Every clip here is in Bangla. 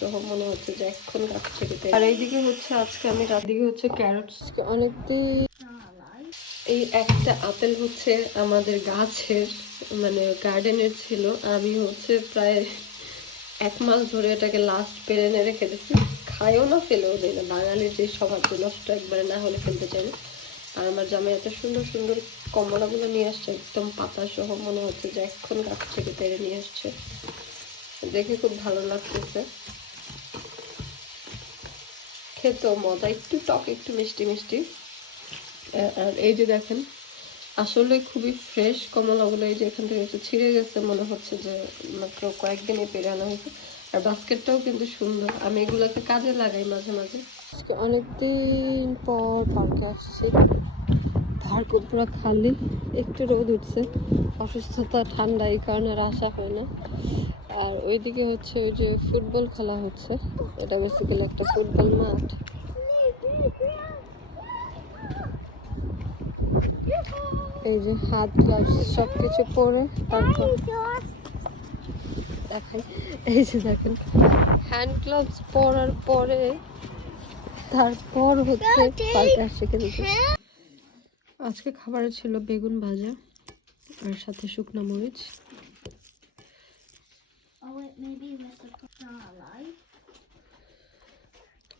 সহ মনে হচ্ছে যে এখন গাছ থেকে আর এইদিকে হচ্ছে আজকে আমি রাত দিকে হচ্ছে ক্যারটস। অনেকদিন এই একটা আপেল হচ্ছে আমাদের গাছের মানে গার্ডেনের ছিল। আমি হচ্ছে প্রায় এক মাস ধরে এটাকে লাস্ট পেরে রেখে দিচ্ছি। খায়ও না ফেলেও দেয় না। বাঙালির যে স্বভাব যে নষ্ট একবারে না হলে ফেলতে চাই না। আর আমার জামাই এত সুন্দর সুন্দর কমলাগুলো নিয়ে আসছে একদম পাতা সহ মনে হচ্ছে যে এখন গাছ থেকে পেরে নিয়ে আসছে। দেখে খুব ভালো লাগতেছে। খেতেও মজা, একটু টক, একটু মিষ্টি মিষ্টি। আর এই যে দেখেন, আসলে খুবই ফ্রেশ কমলাগুলো এই যে এখান থেকে একটু ছিঁড়ে গেছে, মনে হচ্ছে যে মাত্র কয়েকদিনে পেরে আনা হয়েছে। আর বাস্কেটটাও কিন্তু সুন্দর। আমি এগুলোকে কাজে লাগাই মাঝে মাঝে। অনেকদিন পর পার্কে আসছি। পার্ক পুরো খালি, একটু রোদ উঠছে। অসুস্থতা, ঠান্ডা এই কারণে আসা হয় না। আর ওইদিকে হচ্ছে ওই যে ফুটবল খেলা হচ্ছে। এটা বেসিক্যালি একটা ফুটবল মাঠ। এই যে হাত গ্লাভস সব কিছু পরে তারপর দেখাই। এই যে দেখেন হ্যান্ড গ্লাভস পরার পরে তারপর হচ্ছে আজকে খাবারে ছিল বেগুন ভাজা। আর সাথে শুকনো মরিচ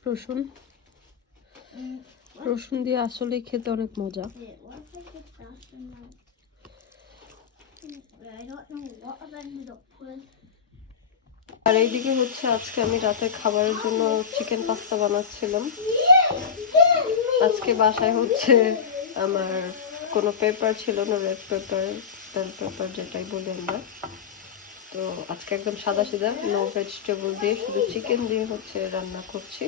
রসুন রসুন দিয়ে আসলে খেতে অনেক মজা আর এইদিকে হচ্ছে আজকে আমি রাতে খাবারের জন্য চিকেন পাস্তা বানাচ্ছিলাম আজকে বাসায় হচ্ছে আমার কোনো পেপার ছিল না রেড পেপার বেল পেপার যেটাই বলি আমরা। তো আজকে একদম সাদা সিধা নো ভেজিটেবল দিয়ে শুধু চিকেন দিয়ে হচ্ছে রান্না করছি,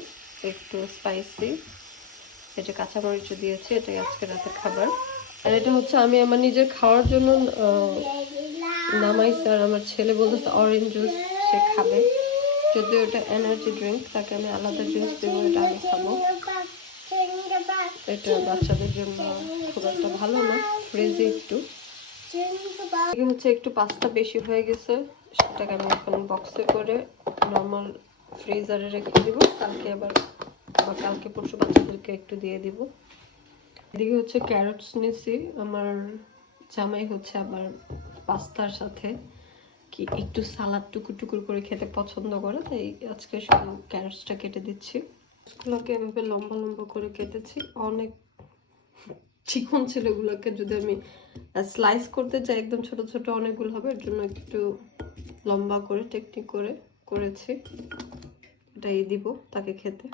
একটু স্পাইসি এটা যে কাঁচামরিচও দিয়েছি, এটাই আজকে রাতের খাবার। আর এটা হচ্ছে আমি আমার নিজের খাওয়ার জন্য নামাইছে, আর আমার ছেলে বলতেছে অরেঞ্জ জুস সে খাবে। যদি ওটা এনার্জি ড্রিঙ্ক তাকে আমি আলাদা জুস দেবো, এটা আমি খাব। এটা বাচ্চাদের জন্য খুব একটা ভালো না ফ্রিজে একটু। হচ্ছে একটু পাস্তা বেশি হয়ে গেছে, সেটাকে আমি এখন বক্সে করে নর্মাল ফ্রিজারে রেখে দিব। কালকে আবার, বা কালকে পরশু বাচ্চাদেরকে একটু দিয়ে দিব। এদিকে হচ্ছে ক্যারটস নিয়েছি আমার জামাই হচ্ছে আবার পাস্তার সাথে কি একটু সালাদ টুকু টুকুর করে খেতে পছন্দ করে, তাই আজকে শুধু ক্যারটসটা কেটে দিচ্ছি। গুলোকে এভাবে লম্বা লম্বা করে কেটেছি। অনেক চিকন ছিল এগুলোকে। যদি আমি স্লাইস করতে চাই, একদম ছোট ছোট অনেকগুলো হবে, এর জন্য একটু লম্বা করে টেকনিক করে করেছি। এটাই দিব তাকে খেতে।